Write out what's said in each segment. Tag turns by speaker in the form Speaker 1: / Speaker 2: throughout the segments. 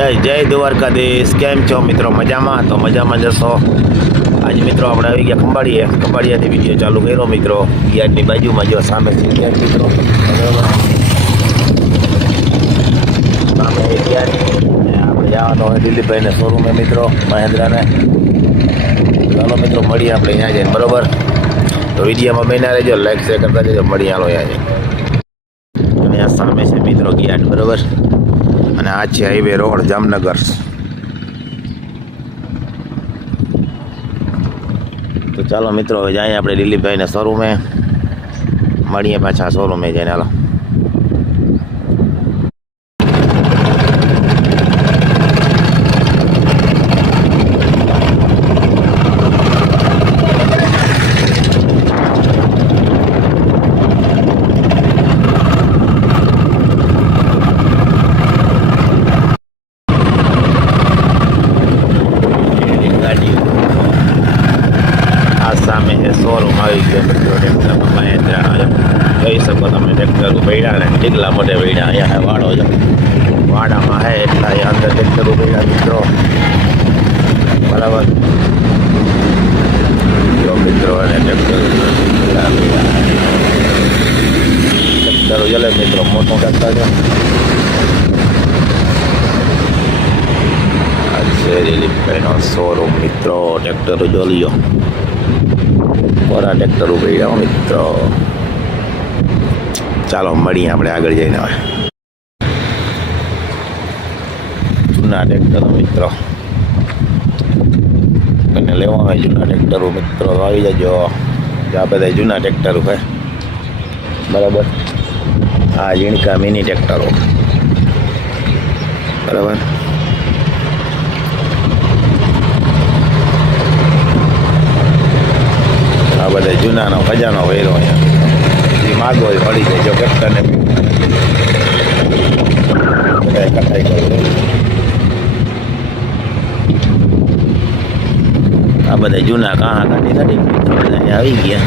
Speaker 1: જય જય દ્વારકાધીશ. કેમ છો મિત્રો? મજામાં? તો મજામાં જશો આજે મિત્રો આપણે આવી ગયા ખંભાળીએ. ખંભાળિયાથી વીડિયો ચાલુ કર્યો મિત્રો. યાદની બાજુમાં જો સામે છે મિત્રો. સામે આપણે જવાનો હોય દિલીપભાઈને શોરૂમે મિત્રો, મહેન્દ્રાને. ચાલો મિત્રો, મળીએ આપણે અહીંયા જઈને. બરોબર? તો વિડીયોમાં બન્યા રહેજો. લાઈક શેર કરતા જજો. મળીએ હાલો અહીંયા અને આ સામે છે મિત્રો ગિયાટ બરોબર? અને આ છે હાઈવે રોડ જામનગર. તો ચાલો મિત્રો, હવે જાય આપણે દિલીપભાઈને શોરૂમે મળીએ પાછા શોરૂમે જઈને, હાલો ગાડીઓ આ સામે છે શોરૂમ આવી ગયો મિત્રો ટ્રેક્ટર મહેન્દ્રાનો છે જોઈ શકો તમે ટ્રેક્ટર પડ્યા ને ઢીકલા મોટે પડ્યા અહીંયા હે વાડો છે. વાડામાં હે એટલા અંદર ટ્રેક્ટર પડ્યા મિત્રો. બરાબર? મિત્રો, અને ટ્રેક્ટર ચલે મિત્રો, મોટું ટ્રેક્ટર છે. છે દિલીપભાઈનો શોરૂમ મિત્રો. ટ્રેક્ટર જો લ્યો. કોરા ટ્રેક્ટર ઊભી જાઓ મિત્રો. ચાલો, મળીએ આપણે આગળ જઈને હવે. જૂના ટ્રેક્ટરો મિત્રો. અને લેવા હોય જૂના ટ્રેક્ટરો મિત્રો. આવી જજો. આ બધા જૂના ટ્રેક્ટરો હોય. બરાબર? આ ઝીણકા મિની ટ્રેક્ટરો બરાબર? આ બધા જૂનાનો ખજાનો વેરો અહીંયા. માગો એ મળી જાય. જો ટ્રેક્ટરને બધા કટાઈ કરી આ બધા જૂના કાહા કાઢી કાઢી આવી ગયા.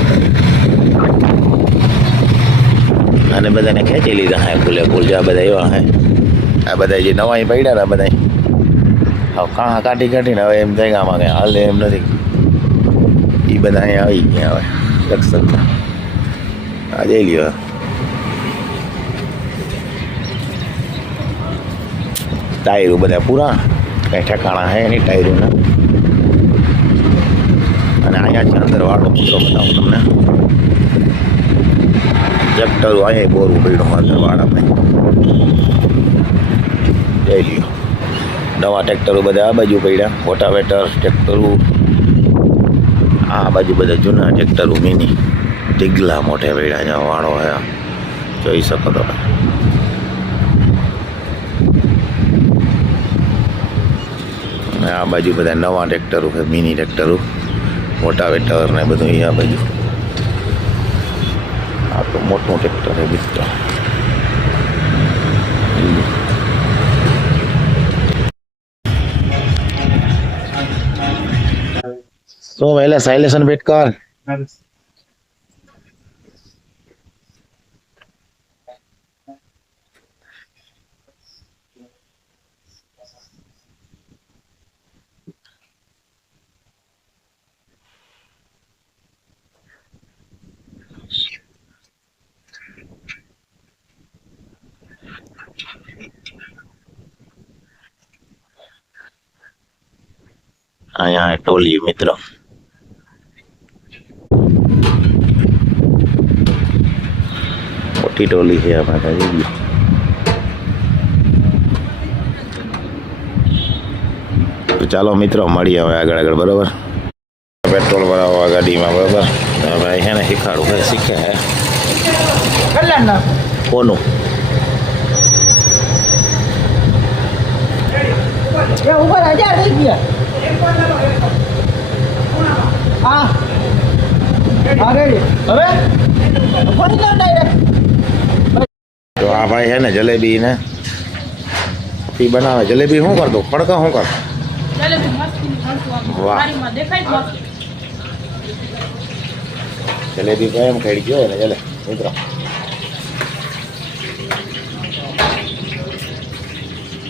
Speaker 1: અને બધાને ખેંચી લીધા હે ફૂલે ફૂલ. જો આ બધા એવા હે. આ બધા જે નવાઈ પડ્યા ને બધા હવે કાહા કાઢી કાઢીને હવે એમ થાય કે આમાં કંઈ હાલે એમ નથી. એ બધા અહીંયા આવી ગયા હવે. રક્ષકમાં આ જઈ લ્યો ટાયરો બધા પૂરા કંઈ ઠેકાણા હે નહીં ટાયરોના અને અહીંયા છે અંદર વાળો મિત્રો બતાવું તમને ટ્રેક્ટરો અહીંયા બોરવું પડ્યું અંદર ભાઈ જઈ લ્યો નવા ટ્રેક્ટરો બધા આ બાજુ પડ્યા મોટાવેટર ટ્રેક્ટરો આ બાજુ બધા જૂના ટ્રેક્ટરો મિની ઢીગલા મોઢે વેડા અહીંયા વાળો હે જોઈ શકો તમે આ બાજુ બધા નવા ટ્રેક્ટરો છે, મિની ટ્રેક્ટરો, મોટા વેટર ને બધું અહીંયા બાજુ. આ તો મોટું ટ્રેક્ટર છે, મિત્ર. શું વહેલા સાયલેશન વેટ કર? અહીંયા ટોલી મિત્ર મોટી ટોલી છે આમાં કાંઈ તો ચાલો મિત્રો મળીએ હવે આગળ આગળ બરોબર પેટ્રોલ ભરાવવા ગાડીમાં બરોબર તો હવે છે ને શીખાડું હે શીખે હે
Speaker 2: કલ્યાણ
Speaker 1: કોનું
Speaker 2: એ ઉપર હજાર થઈ ગયા હા હા રેડી હવે ફોન કર ડાયરેક્ટ
Speaker 1: તો આ ભાઈ છે ને જલેબી ને એ બનાવે જલેબી શું કરતો ખડકા શું કર
Speaker 3: જલેબી મસ્તીની મળતું આમ
Speaker 1: વાહ.
Speaker 3: થાળીમાં દેખાય જ મસ્ત.
Speaker 1: જલેબી તો એમ ખેડી ગયો ને જલે મિત્રો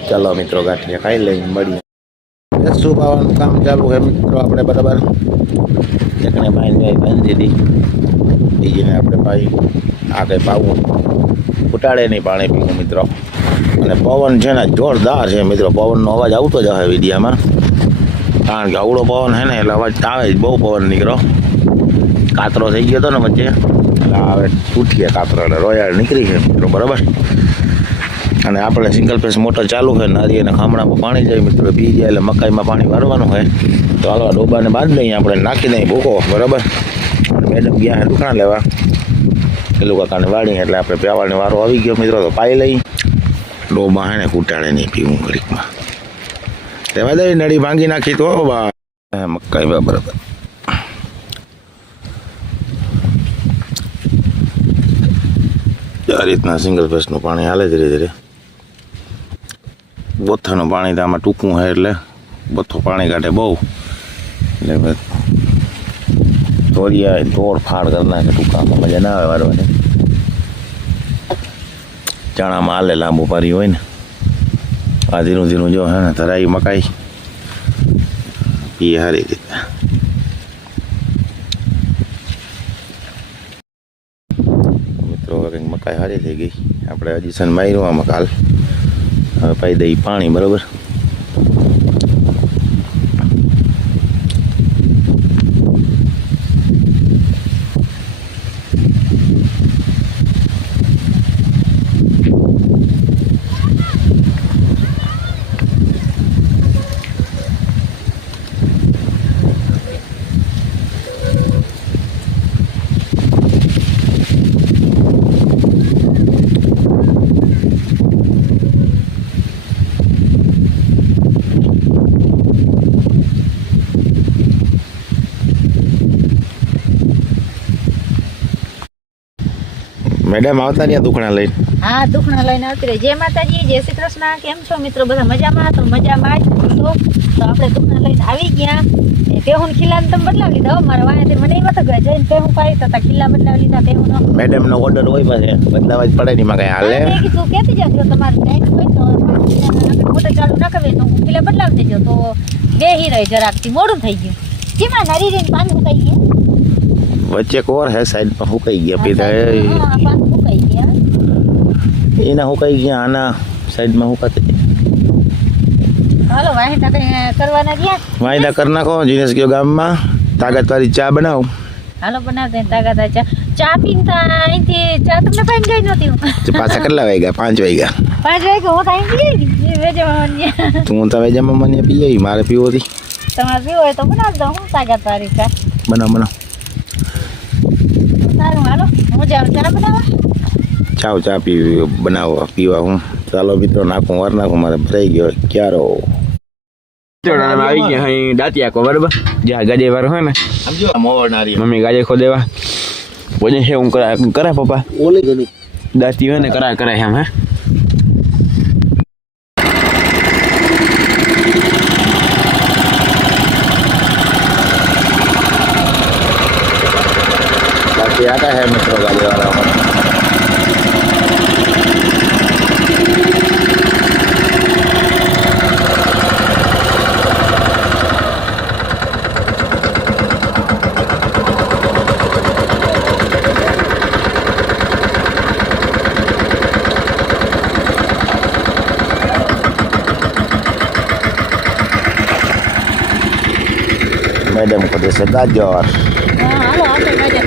Speaker 1: ચાલો મિત્રો ગાંઠિયા ખાઈ લઈને મળીએ શું પાવાનું કામ ચાલુ છે મિત્રો, આપણે બરાબર. એકને ભાઈને બાંધી દીધી બીજીને આપણે ભાઈ આ કંઈ પાવું. ઉટાડે નહીં પાણી પીવું મિત્રો. અને પવન છે ને જોરદાર છે મિત્રો. પવનનો અવાજ આવતો જ હોય વિડીયામાં. કારણ કે અવળો પવન છે ને, એટલે અવાજ આવે જ બહુ પવન નીકળો. કાતરો થઈ ગયો હતો ને વચ્ચે. એટલે હવે તૂટીએ કાતરો, એટલે રોયાળ નીકળી છે મિત્રો, બરાબર. અને આપણે સિંગલ ફેસ મોટર ચાલુ છે નારી અને ખામણામાં પાણી જાય મિત્રો, પી જાય એટલે મકાઈમાં પાણી વારવાનું હોય તો હાલવા ડોબાને બાંધી દઈએ આપણે, નાખી દઈએ ભૂકો, બરાબર? મેડમ ગયા દુકાન લેવા. પેલું કાકાને વાળી એટલે આપણે પ્યાવાળને વારો આવી ગયો મિત્રો, તો પાઈ લઈ. ડોબા હે ને કૂટાડે નહીં પીવું ઘડીકમાં રહેવા દે નળી ભાંગી નાખી તો બા. મકાઈ બા, બરાબર. આ રીતના સિંગલ ફેસનું પાણી હાલે ધીરે ધીરે. બોથાનું પાણી તો આમાં ટૂંકું હોય એટલે બોથો પાણી કાઢે બહુ. એટલે તોડિયા તોડ, ફાડ કરી નાખે ટૂંકામાં, મજા ના આવે વારવાની. ચણામાં હાલે લાંબુ પારી હોય ને. આ ધીરું ધીરું જો, હે ને, ધરાઈ મકાઈ. પીએ સારી રીતે મિત્રો મકાઈ સારી થઈ ગઈ. આપણે હજી સન માર્યું આમાં કાલ. હવે પાઈ દઈ પાણી બરોબર? મેડમ આવતા રહ્યા દુખણા લઈને.
Speaker 4: હા દુખણા લઈને આવતી રહી જય માતાજી જય શ્રી કૃષ્ણ. કેમ છો મિત્રો? બધા મજામાં? તો મજામાં જ છો? તો આપણે દુખણા લઈને આવી ગયા. પેહુન ખીલાને તમે બદલાવી લીધા હો. મારા વાંહે મને એમાં તો ગયા જઈને પેહું પાડી હતા ખીલા બદલાવી લીધા પેહુન
Speaker 1: મેડમ નો ઓર્ડર હોય પાસે બદલાવા જ પડે નહીં માં કાંઈ હાલે.
Speaker 4: મેં કીધું કેતી જજો તમારું ટાઈમ હોય તો. મોટર ચાલુ ના કરે તો હું ખીલા બદલાવી દેજો. તો બેહી રહી જરાકથી. મોડું થઈ ગયું. જેમાં નરી રહીને પાંદું થઈ ગયા
Speaker 1: વચ્ચે કોર હે સાઈડ પર હુકાઈ ગયા પીધા.
Speaker 4: હા, પાન મુકાઈ ગયા.
Speaker 1: એના હુકાઈ ગયા આના સાઈડમાં હુકાતે
Speaker 4: હાલો વાહે ટાકરી કરવાના ગયા?
Speaker 1: વાયદા કરી નાખો જીનેશ ગયો ગામમાં. તાકાતવાળી ચા બનાવ.
Speaker 4: હાલો બનાવતા તાકાત ચા. ચા પીનતા અહીંથી ચા તમને પાઈ ગઈ નહોતી. હું
Speaker 1: પાછા કેટલા વાગ્યા? પાંચ વાગ્યા.
Speaker 4: પાંચ વાગ્યા હું તો અહીં પી
Speaker 1: તું તો વેજમાં મને પી આવી મારે પીવો હતી.
Speaker 4: તમારે પીવો હોય તો બનાવી દઉં હું તાકાત વાળી ચા.
Speaker 1: બનાવ બનાવ.
Speaker 4: સારું હાલો. હું જાઉં ચા બનાવવા?
Speaker 1: ચાવ ચા પીવી બનાવવા પીવા હું. ચાલો મિત્રો નાખું વાર નાખું મારે ભરાઈ ગયો ક્યારો?
Speaker 5: આવી ગયા અહીં દાંતિયા કો બરાબર? જ્યાં ગાજે વાળો હોય ને. મમ્મી ગાજે ખો દેવા. બોલે છે હું કરા કરા પપ્પા? દાંતી હોય ને કરા કરાય એમ હે?
Speaker 1: ada है मित्रों गाड़ी वाला
Speaker 4: Medan Kudus Sedajor. Halo,
Speaker 1: apa yang aja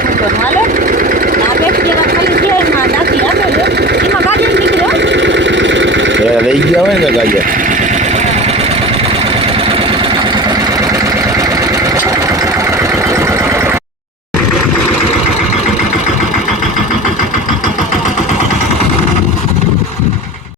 Speaker 1: હોય ને ગાજર